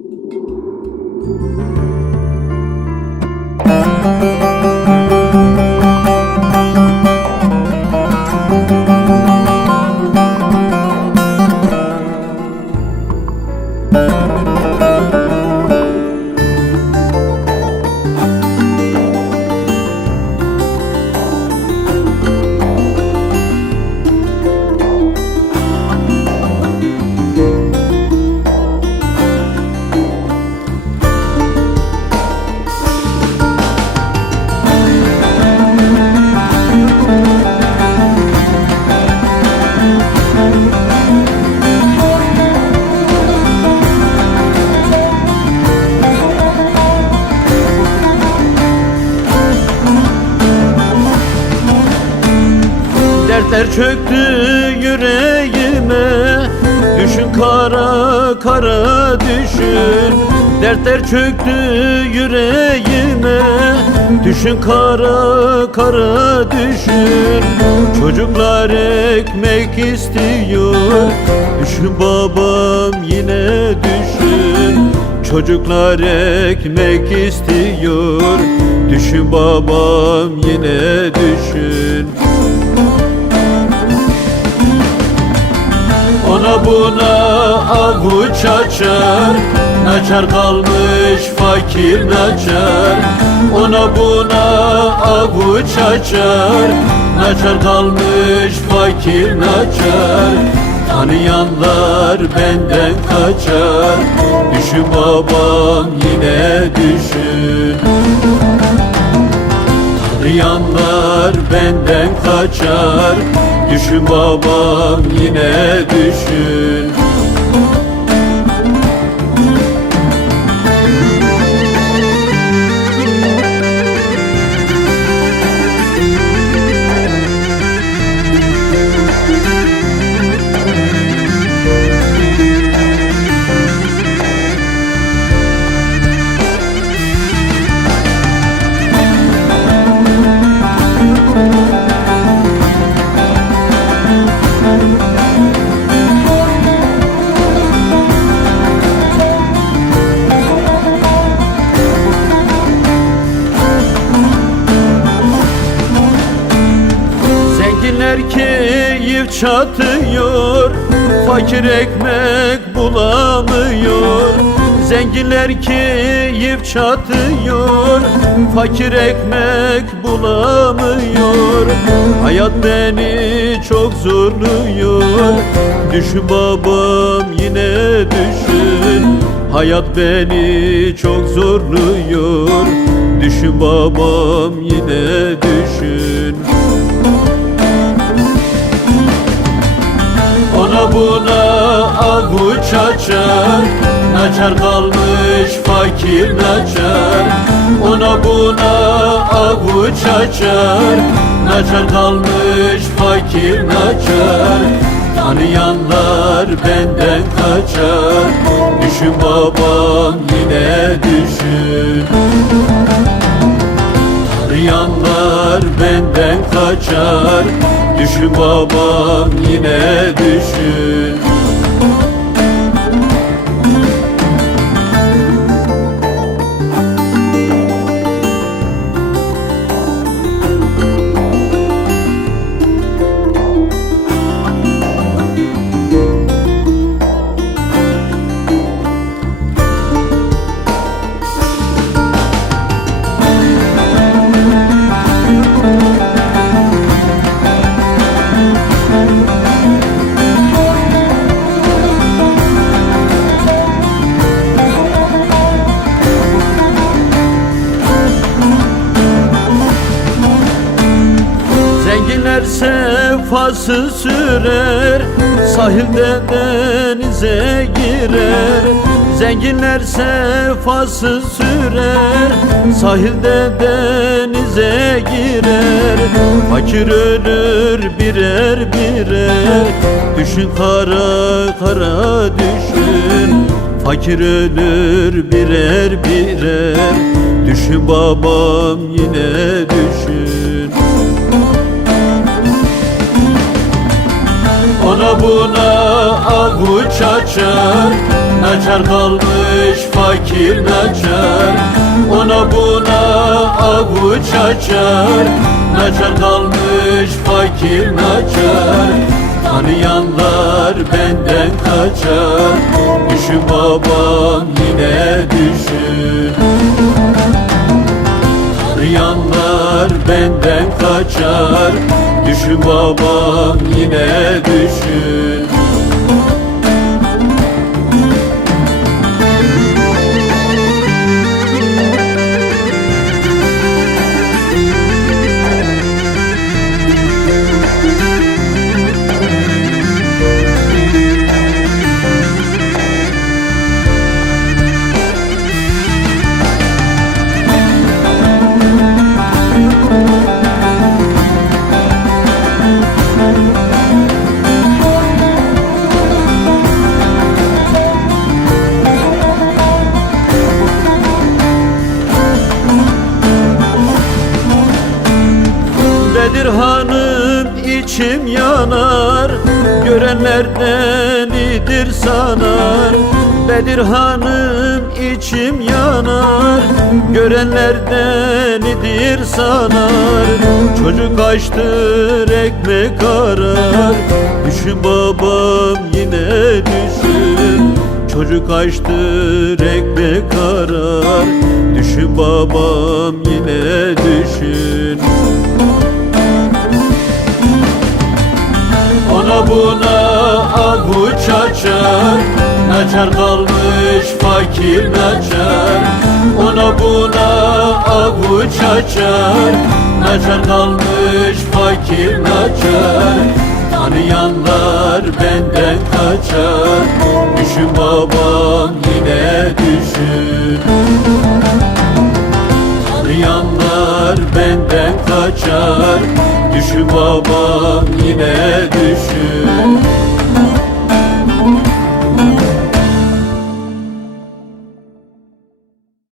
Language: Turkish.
Thank you. Dertler çöktü yüreğime. Düşün kara kara düşün. Dertler çöktü yüreğime. Düşün kara kara düşün. Çocuklar ekmek istiyor. Düşün babam yine düşün. Çocuklar ekmek istiyor. Düşün babam yine düşün Ona buna avuç açar. Naçar kalmış fakir naçar Ona buna avuç açar. Naçar kalmış fakir naçar Tanıyanlar benden kaçar. Düşün babam yine düşün. Tanıyanlar benden kaçar. Düşün babam yine düşün çatıyor Fakir ekmek bulamıyor. Zenginler keyif çatıyor Fakir ekmek bulamıyor. Hayat beni çok zorluyor Düşün babam yine düşün. Hayat beni çok zorluyor Düşün babam yine düşün Ona buna avuç açar. Naçar kalmış fakir naçar. Ona buna avuç açar. Naçar kalmış fakir naçar. Tanıyanlar benden kaçar. Düşün babam yine düşün. Tanıyanlar benden kaçar Düşün babam yine düşün sefası sürer Sahilden denize girer. Zenginler sefası sürer Sahilde denize girer. Fakir ölür birer birer Düşün kara kara düşün. Fakir ölür birer birer Düşün babam yine buna avuç açar. Naçar kalmış fakir naçar Ona buna avuç açar. Naçar kalmış fakir naçar Tanıyanlar benden kaçar. Düşün babam yine düşün. Tanıyanlar benden kaçar Düşün babam yine düşün içim yanar Görenler delidir sanar. Bedirhan'ım içim yanar Görenler delidir sanar. Çocuk açtır ekmek arar Düşün babam yine düşün. Çocuk açtır ekmek arar Düşün babam yine düşün Naçar kalmış fakir naçar Ona buna avuç açar. Naçar kalmış fakir naçar Tanıyanlar benden kaçar. Düşün babam yine düşün. Tanıyanlar benden kaçar. Düşün babam yine düşün